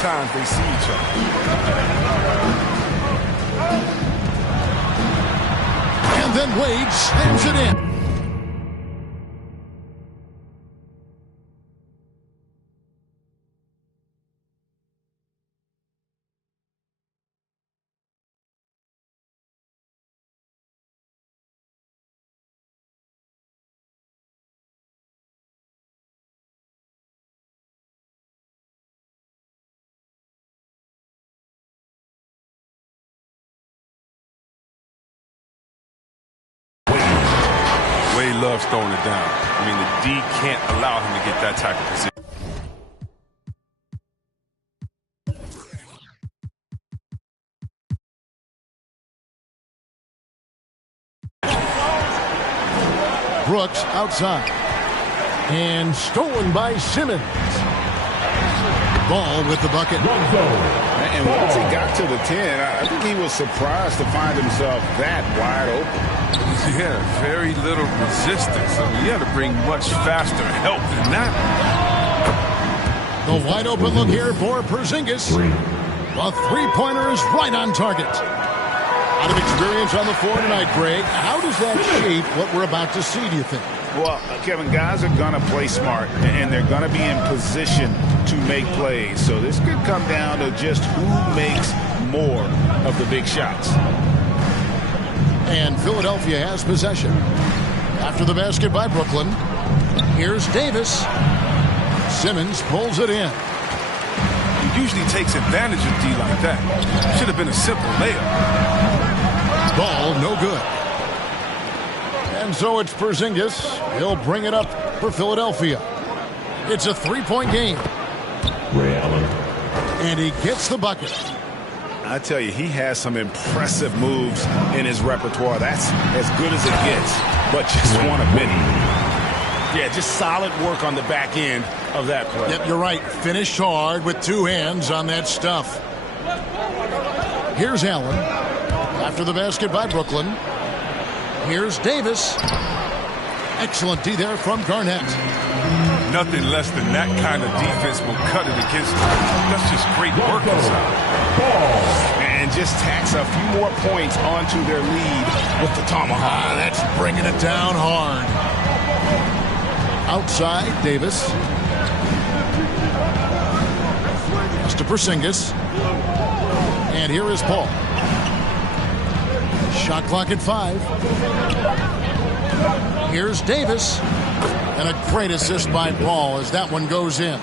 times they see each other. And then Wade slams it in. Wade loves throwing it down. I mean, the D can't allow him to get that type of position. Brooks outside. And stolen by Simmons. Ball with the bucket. And once he got to the 10, I think he was surprised to find himself that wide open. Yeah, very little resistance. I mean, you had to bring much faster help than that. The wide open look here for Porzingis. The three-pointer is right on target. A lot of experience on the floor tonight, Greg. How does that shape what we're about to see, do you think? Well, Kevin, guys are going to play smart, and they're going to be in position to make plays. So this could come down to just who makes more of the big shots. And Philadelphia has possession. After the basket by Brooklyn, here's Davis. Simmons pulls it in. He usually takes advantage of D like that. Should have been a simple layup. Ball no good. And so it's Porzingis. He'll bring it up for Philadelphia. It's a three-point game. Ray Allen. And he gets the bucket. I tell you, he has some impressive moves in his repertoire. That's as good as it gets, but just one of many. Yeah, just solid work on the back end of that play. Yep, you're right. Finished hard with two hands on that stuff. Here's Allen. After the basket by Brooklyn. Here's Davis. Excellent D there from Garnett. Nothing less than that kind of defense will cut it against him. That's just great work inside. And just tacks a few more points onto their lead with the tomahawk. That's bringing it down hard. Outside, Davis. Pass to Porzingis. And here is Paul. Shot clock at 5. Here's Davis. And a great assist by Paul as that one goes in.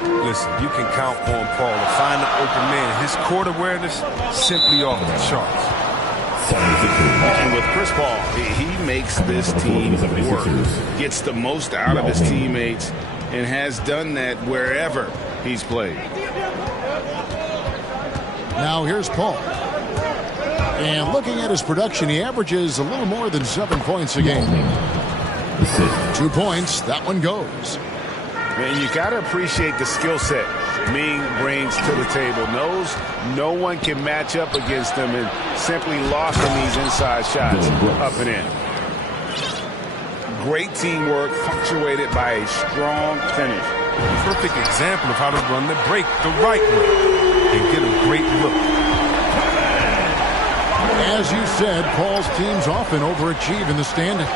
Listen, you can count on Paul to find the open man. His court awareness simply off the charts. And with Chris Paul, he makes this team work. Gets the most out of his teammates and has done that wherever he's played. Now here's Paul. And looking at his production, he averages a little more than 7 points a game. 2 points, that one goes. And you got to appreciate the skill set Ming brings to the table. Knows no one can match up against him and simply lost on these inside shots up and in. Great teamwork punctuated by a strong finish. Perfect example of how to run the break the right way and get a great look. As you said, Paul's teams often overachieve in the standings.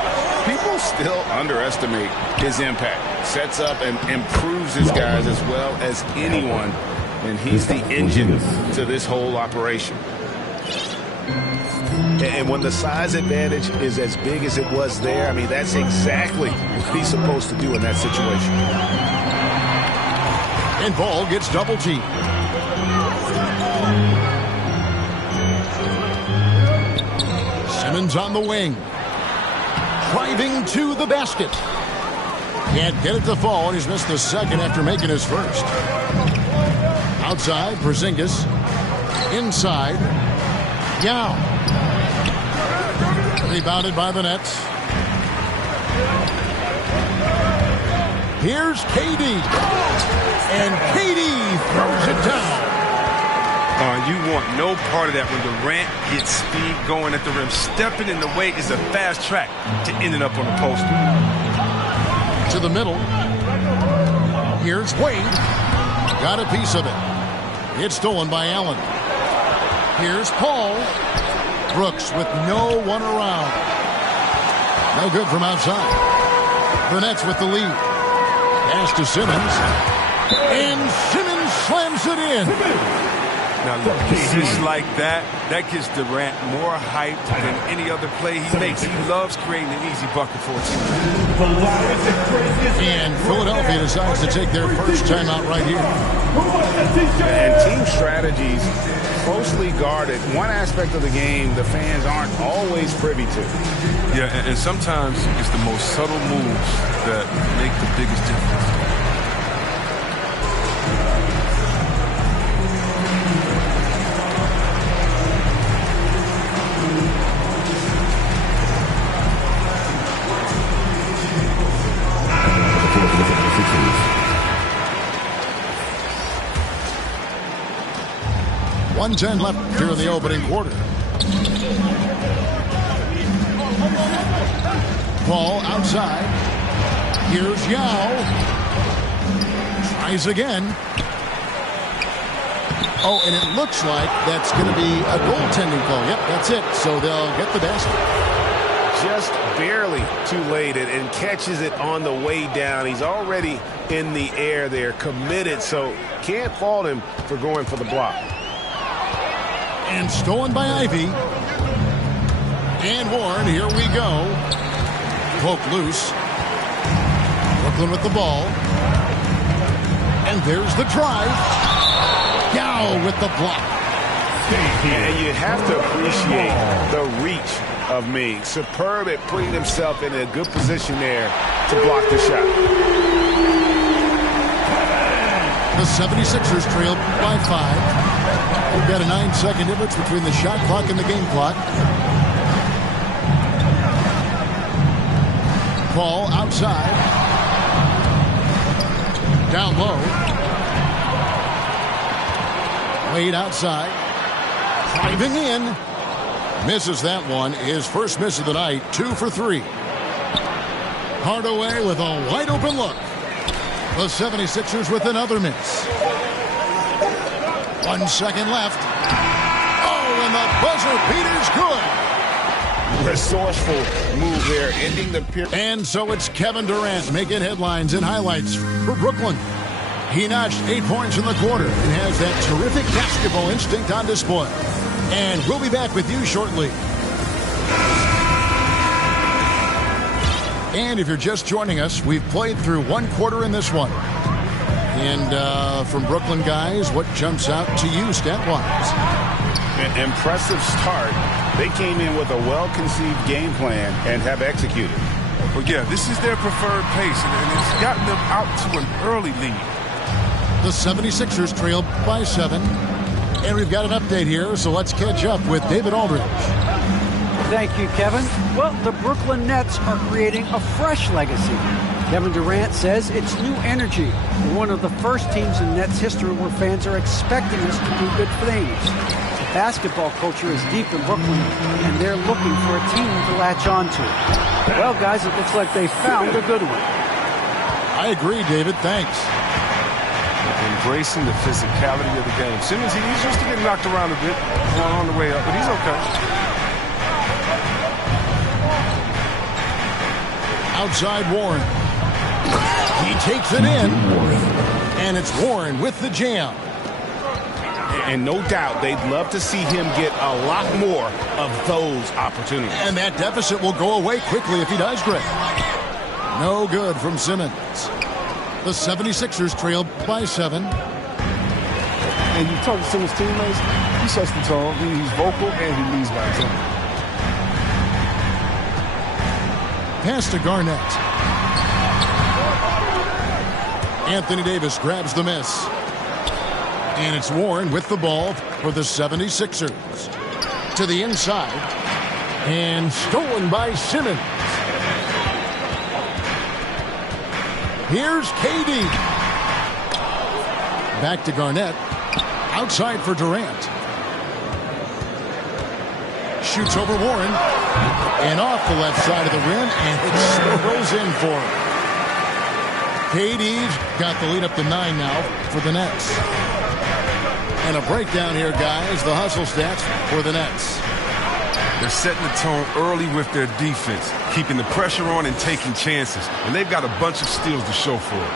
People still underestimate his impact. Sets up and improves his guys as well as anyone. And he's the engine to this whole operation. And when the size advantage is as big as it was there, I mean, that's exactly what he's supposed to do in that situation. And Ball gets double teamed. Simmons on the wing. Driving to the basket. Can't get it to fall, and he's missed the second after making his first. Outside, Porzingis. Inside, Yao. Rebounded by the Nets. Here's KD. And KD throws it down. You want no part of that when Durant gets speed going at the rim. Stepping in the way is a fast track to ending up on the poster. To the middle. Here's Wade. Got a piece of it. It's stolen by Allen. Here's Paul. Brooks with no one around. No good from outside. Burnett's with the lead. Pass to Simmons. And Simmons slams it in. Now, look, assists like that gives Durant more hype than any other play he makes. He loves creating an easy bucket for a team. And Philadelphia decides to take their first timeout right here. And team strategies closely guarded. One aspect of the game the fans aren't always privy to. Yeah, and sometimes it's the most subtle moves that make the biggest difference. .110 left here in the opening quarter. Ball outside. Here's Yao. Tries again. Oh, and it looks like that's going to be a goaltending call. Yep, that's it. So they'll get the basket. Just barely too late and catches it on the way down. He's already in the air there, committed, so can't fault him for going for the block. And stolen by Ivy. And Warren, here we go. Poke loose. Brooklyn with the ball. And there's the drive. Yao with the block. And you have to appreciate the reach of Ming. Superb at putting himself in a good position there to block the shot. The 76ers trail by 5. We've got a 9-second difference between the shot clock and the game clock. Ball outside. Down low. Wade outside. Driving in. Misses that one. His first miss of the night. 2 for 3. Hardaway with a wide open look. The 76ers with another miss. 1 second left. Oh, and the buzzer beater's good. Resourceful move there, ending the period. And so it's Kevin Durant making headlines and highlights for Brooklyn. He notched 8 points in the quarter and has that terrific basketball instinct on display. And we'll be back with you shortly. And if you're just joining us, we've played through 1 quarter in this one. And from Brooklyn guys, what jumps out to you stat-wise? An impressive start. They came in with a well-conceived game plan and have executed. Well, yeah, this is their preferred pace, and it's gotten them out to an early lead. The 76ers trail by 7. And we've got an update here, so let's catch up with David Aldridge. Thank you, Kevin. Well, the Brooklyn Nets are creating a fresh legacy. Kevin Durant says it's new energy. We're one of the first teams in Nets history where fans are expecting us to do good things. The basketball culture is deep in Brooklyn, and they're looking for a team to latch on to. Well, guys, it looks like they found a good one. I agree, David. Thanks. Embracing the physicality of the game. Simmons, he's used to getting knocked around a bit on the way up, but he's okay. Outside Warren. He takes it in. And it's Warren with the jam. And no doubt they'd love to see him get a lot more of those opportunities. And that deficit will go away quickly if he does, Greg. No good from Simmons. The 76ers trail by 7. And you talk to Simmons' teammates, he sets the tone, he's vocal, and he leads by example. Pass to Garnett. Anthony Davis grabs the miss. And it's Warren with the ball for the 76ers. To the inside. And stolen by Simmons. Here's KD. Back to Garnett. Outside for Durant. Shoots over Warren. And off the left side of the rim. And it swirls in for him. KD's got the lead up to 9 now for the Nets. And a breakdown here, guys. The hustle stats for the Nets. They're setting the tone early with their defense, keeping the pressure on and taking chances. And they've got a bunch of steals to show for it.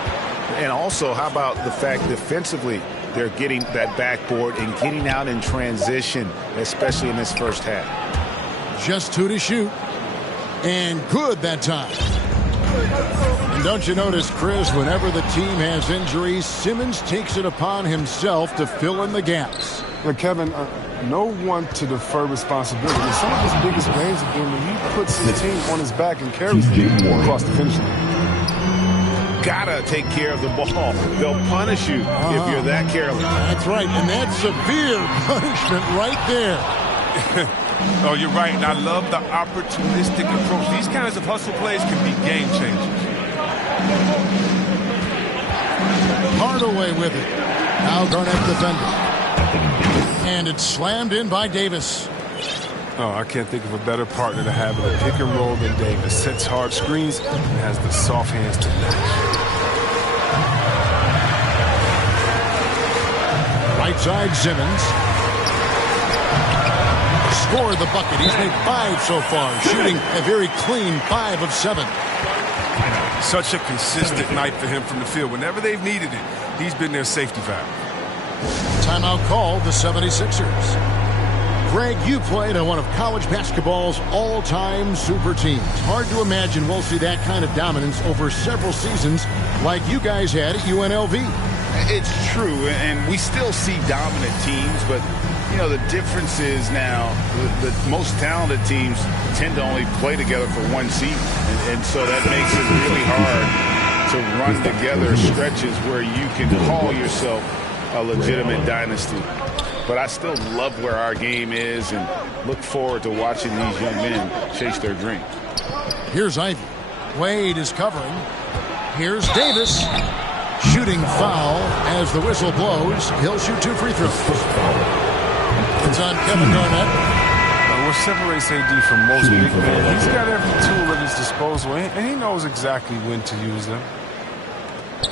And also, how about the fact defensively, they're getting that backboard and getting out in transition, especially in this first half. Just 2 to shoot. And good that time. And don't you notice, Chris, whenever the team has injuries, Simmons takes it upon himself to fill in the gaps. But Kevin, no one to defer responsibility. Some of his biggest games have been when he puts his team on his back and carries them across the finish line. Gotta take care of the ball. They'll punish you if you're that careless. That's right, and that's severe punishment right there. Oh, you're right, and I love the opportunistic approach. These kinds of hustle plays can be game changers. Hardaway with it. Now Garnett defending. And it's slammed in by Davis. Oh, I can't think of a better partner to have in a pick and roll than Davis. Sets hard screens and has the soft hands to match. Right side, Simmons. Scored the bucket. He's made 5 so far, shooting a very clean 5 of 7. Such a consistent night for him from the field. Whenever they've needed it, he's been their safety valve. Timeout called the 76ers. Greg, you played on one of college basketball's all-time super teams. Hard to imagine we'll see that kind of dominance over several seasons like you guys had at UNLV. It's true, and we still see dominant teams, but you know, the difference is now the most talented teams tend to only play together for one season, and so that makes it really hard to run together stretches where you can call yourself a legitimate dynasty. But I still love where our game is and look forward to watching these young men chase their dream. Here's Ivy. Wade is covering. Here's Davis. Shooting foul as the whistle blows. He'll shoot 2 free throws. It's on Kevin Garnett. What separates AD from most big men, he's got every tool at his disposal, and he knows exactly when to use them.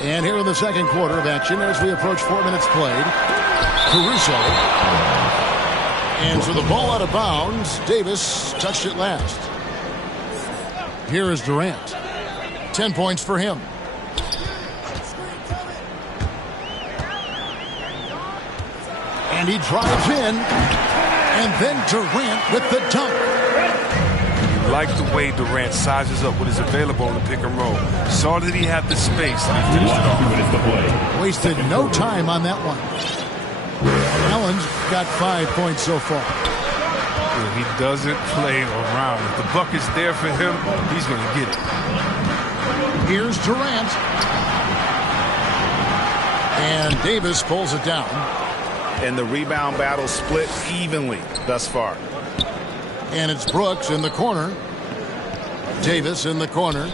And here in the second quarter of action, as we approach 4 minutes played, Caruso. And so the ball out of bounds. Davis touched it last. Here is Durant. 10 points for him. And he drives in. And then Durant with the dunk. You like the way Durant sizes up what is available in the pick and roll. Saw that he had the space and he finished it off. Wasted no time on that one. Allen's got 5 points so far. He doesn't play around. If the bucket's there for him, he's going to get it. Here's Durant. And Davis pulls it down. And the rebound battle split evenly thus far. And it's Brooks in the corner. Davis in the corner.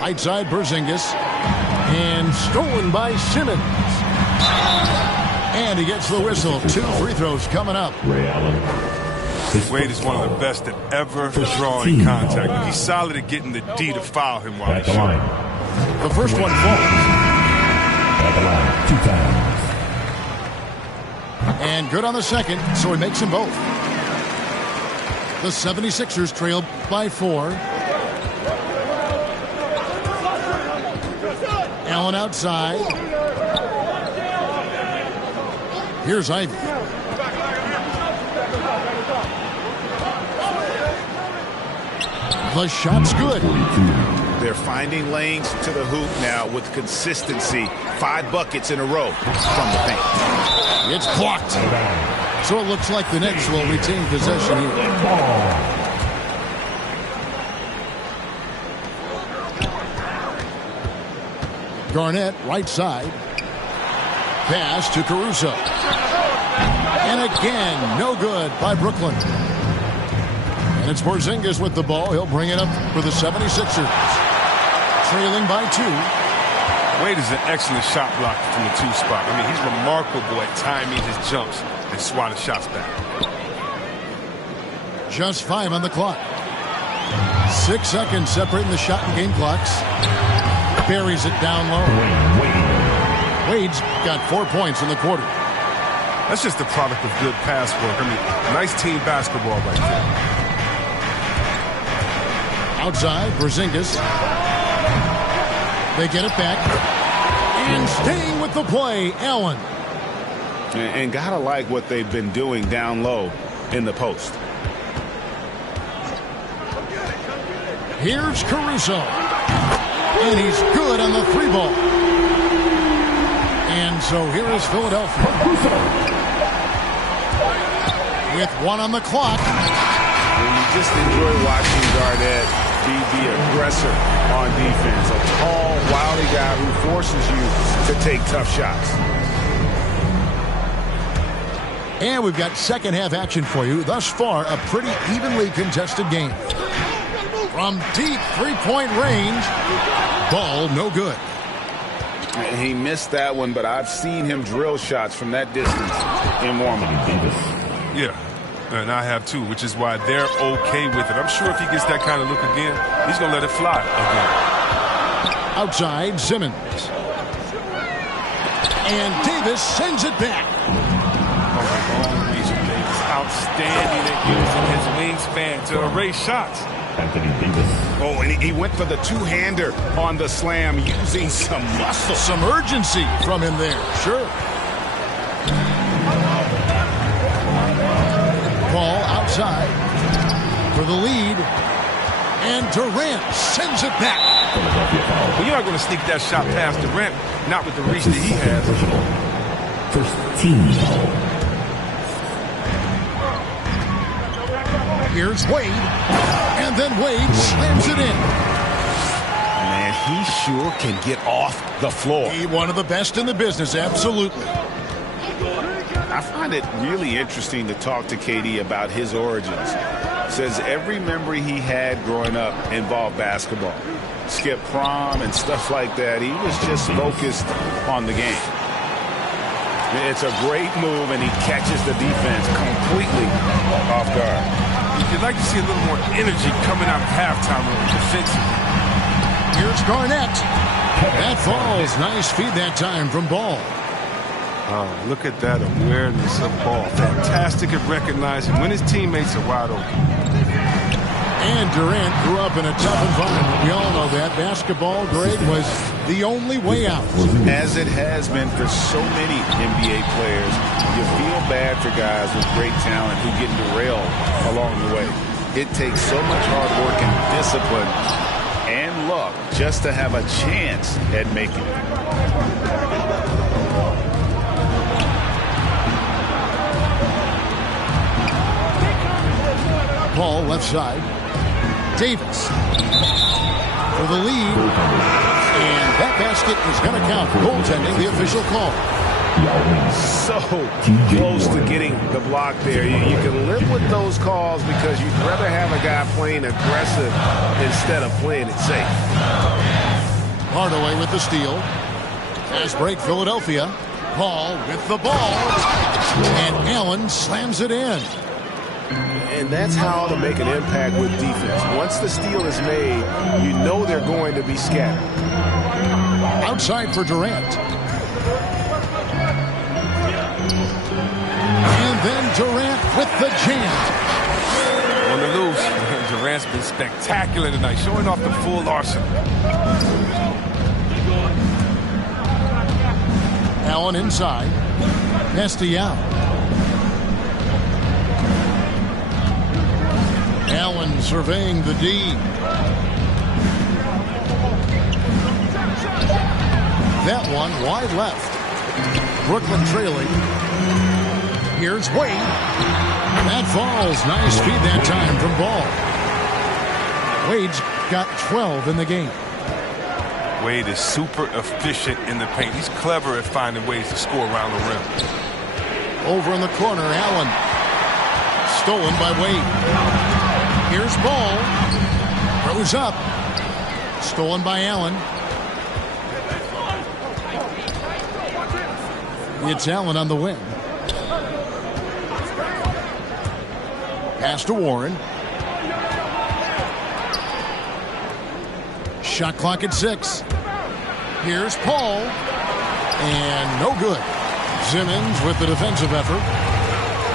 Right side, Porzingis. And stolen by Simmons. And he gets the whistle. 2 free throws coming up. Wade is one of the best at ever drawing contact. He's solid at getting the D to foul him while he's shooting. The first one falls. At the line, 2 times. And good on the second, so he makes them both. The 76ers trail by 4. Allen outside. Here's Ivy. The shot's good. They're finding lanes to the hoop now with consistency. 5 buckets in a row from the paint. It's blocked. So it looks like the Nets will retain possession here. Garnett, right side. Pass to Caruso. And again, no good by Brooklyn. And it's Porzingis with the ball. He'll bring it up for the 76ers. Trailing by 2. Wade is an excellent shot blocker from the 2 spot. I mean, he's remarkable at timing his jumps and swatting shots back. Just 5 on the clock. 6 seconds separating the shot and game clocks. buries it down low. Wade's got 4 points in the quarter. That's just the product of good pass work. I mean, nice team basketball right there. Outside, Porzingis. They get it back. And staying with the play, Allen. And gotta like what they've been doing down low in the post. Here's Caruso. And he's good on the 3-ball. And so here is Philadelphia. With 1 on the clock. And you just enjoy watching Garnett be the aggressor on defense. A tall, wily guy who forces you to take tough shots. And we've got second half action for you. Thus far, a pretty evenly contested game. From deep three-point range, ball no good. He missed that one, but I've seen him drill shots from that distance in warm-up. Yeah, and I have too, which is why they're okay with it. I'm sure if he gets that kind of look again, he's going to let it fly again. Outside, Simmons. And Davis sends it back. Outstanding at using his wingspan to erase shots. Anthony Davis. Oh, and he went for the two-hander on the slam using some muscle. Some urgency from him there, sure. Ball outside for the lead. And Durant sends it back. Well, you're not going to sneak that shot past Durant, not with the reach that he has. First team. Here's Wade, and then Wade slams it in. Man, he sure can get off the floor. He one of the best in the business, absolutely. I find it really interesting to talk to KD about his origins. Says every memory he had growing up involved basketball. Skip prom and stuff like that. He was just focused on the game. It's a great move, and he catches the defense completely off guard. You'd like to see a little more energy coming out of halftime defensively. Here's Garnett. That falls. Nice feed that time from Ball. Oh, look at that awareness of Ball. Fantastic at recognizing when his teammates are wide open. And Durant grew up in a tough environment. We all know that. Basketball, Greg, was the only way out. As it has been for so many NBA players, you feel bad for guys with great talent who get derailed along the way. It takes so much hard work and discipline and luck just to have a chance at making it. Ball left side. Davis for the lead. And that basket is going to count. Goaltending, the official call. So close to getting the block there. You can live with those calls because you'd rather have a guy playing aggressive instead of playing it safe. Hardaway with the steal. Fast break, Philadelphia. Ball with the ball. And Allen slams it in. And that's how to make an impact with defense. Once the steal is made, you know they're going to be scattered. Outside for Durant. And then Durant with the jam. On the loose, Durant's been spectacular tonight, showing off the full arsenal. Allen inside. Estial. Allen surveying the D. That one wide left. Brooklyn trailing. Here's Wade. That falls. Nice feed that time from Ball. Wade's got 12 in the game. Wade is super efficient in the paint. He's clever at finding ways to score around the rim. Over in the corner, Allen. Stolen by Wade. Here's Ball. Throws up. Stolen by Allen. It's Allen on the wing. Pass to Warren. Shot clock at 6. Here's Paul. And no good. Simmons with the defensive effort.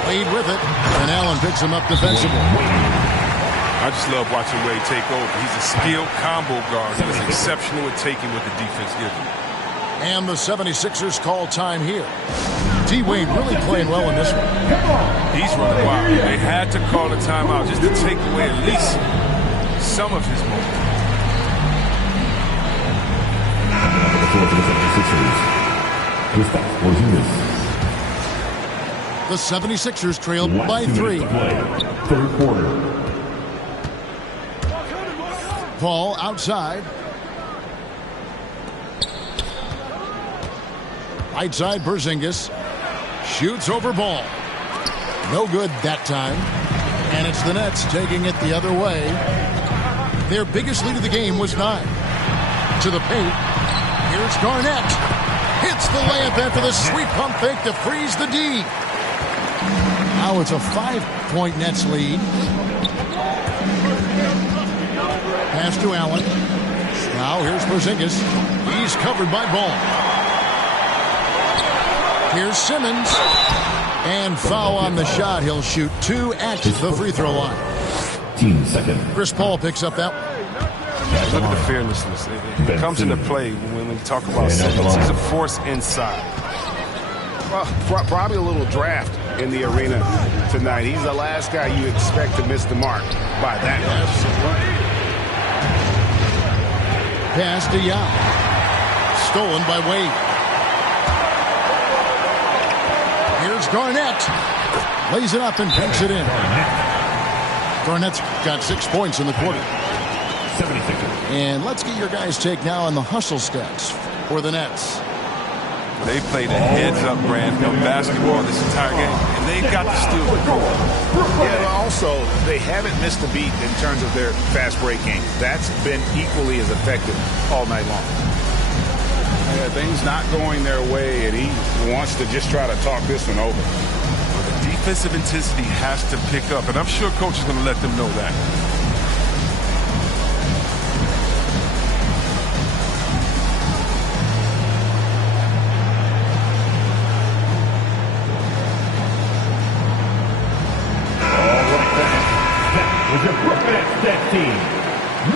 Wade with it. And Allen picks him up defensively. I just love watching Wade take over. He's a skilled combo guard. He's exceptional at taking what the defense gives him. And the 76ers call time here. D-Wade really playing well in this one. He's running wild. They had to call a timeout just to take away at least some of his momentum. The 76ers trail by 3. Third quarter. Paul outside. Right side, Porzingis. Shoots over Ball. No good that time. And it's the Nets taking it the other way. Their biggest lead of the game was 9. To the paint. Here's Garnett. Hits the layup after the sweet pump fake to freeze the D. Now it's a 5-point Nets lead. Pass to Allen. Now here's Porzingis. He's covered by Ball. Here's Simmons. And foul on the shot. He'll shoot 2 at the free throw line. 15 seconds. Chris Paul picks up that one. Look at the fearlessness. It comes into play when we talk about Simmons. He's a force inside. Well, probably a little draft in the arena tonight. He's the last guy you expect to miss the mark by that much. Pass to Young. Stolen by Wade. Here's Garnett. Lays it up and banks it in. Garnett's got 6 points in the quarter. 76. And let's get your guys' take now on the hustle stats for the Nets. They played a heads-up brand of basketball this entire game, and they've got to steal the goal. Yeah, but also, they haven't missed a beat in terms of their fast break game. That's been equally as effective all night long. Yeah, things not going their way, and he wants to just try to talk this one over. The defensive intensity has to pick up, and I'm sure coach is going to let them know that.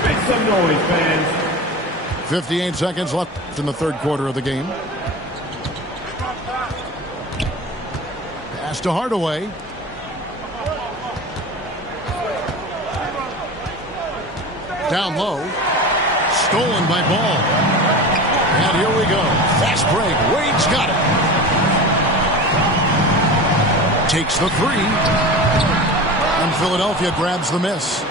Make some noise, fans. 58 seconds left in the third quarter of the game. Pass to Hardaway. Down low. Stolen by Ball. And here we go. Fast break. Wade's got it. Takes the 3. And Philadelphia grabs the miss.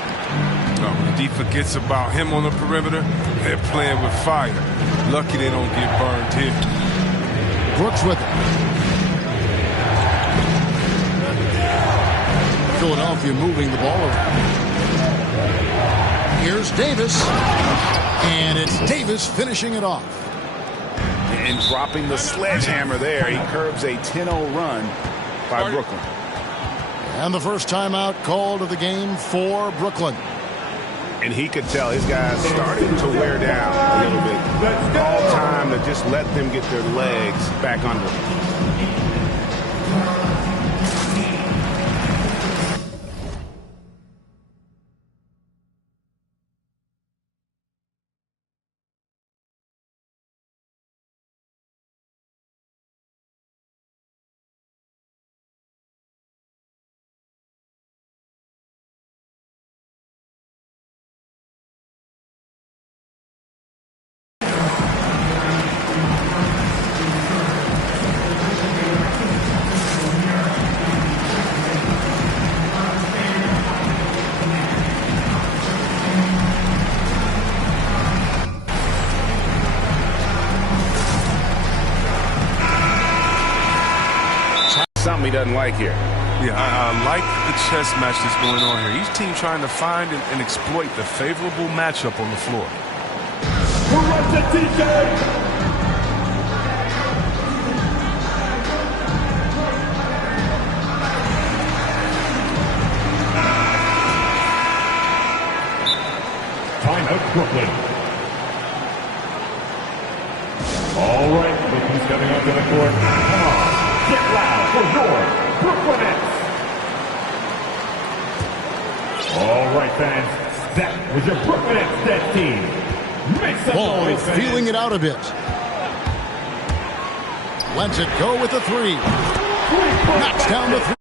When the D forgets about him on the perimeter, they're playing with fire. Lucky they don't get burned here. Brooks with it. Philadelphia moving the ball around. Here's Davis. And it's Davis finishing it off. And dropping the sledgehammer there. He curbs a 10-0 run by Brooklyn. And the first timeout called of the game for Brooklyn. And he could tell his guys starting to wear down a little bit. All time to just let them get their legs back under them. Something he doesn't like here. Yeah, I like the chess match that's going on here. Each team trying to find and exploit the favorable matchup on the floor. Who wants a t-shirt? Timeout, Brooklyn. All right, look who's coming onto the court. Come on, get loud for your Brooklyn Nets. All right, fans, that was your Brooklyn Nets team. Make some Ball noise, fans. feeling it out a bit. Lets it go with the three. Knocks down the three.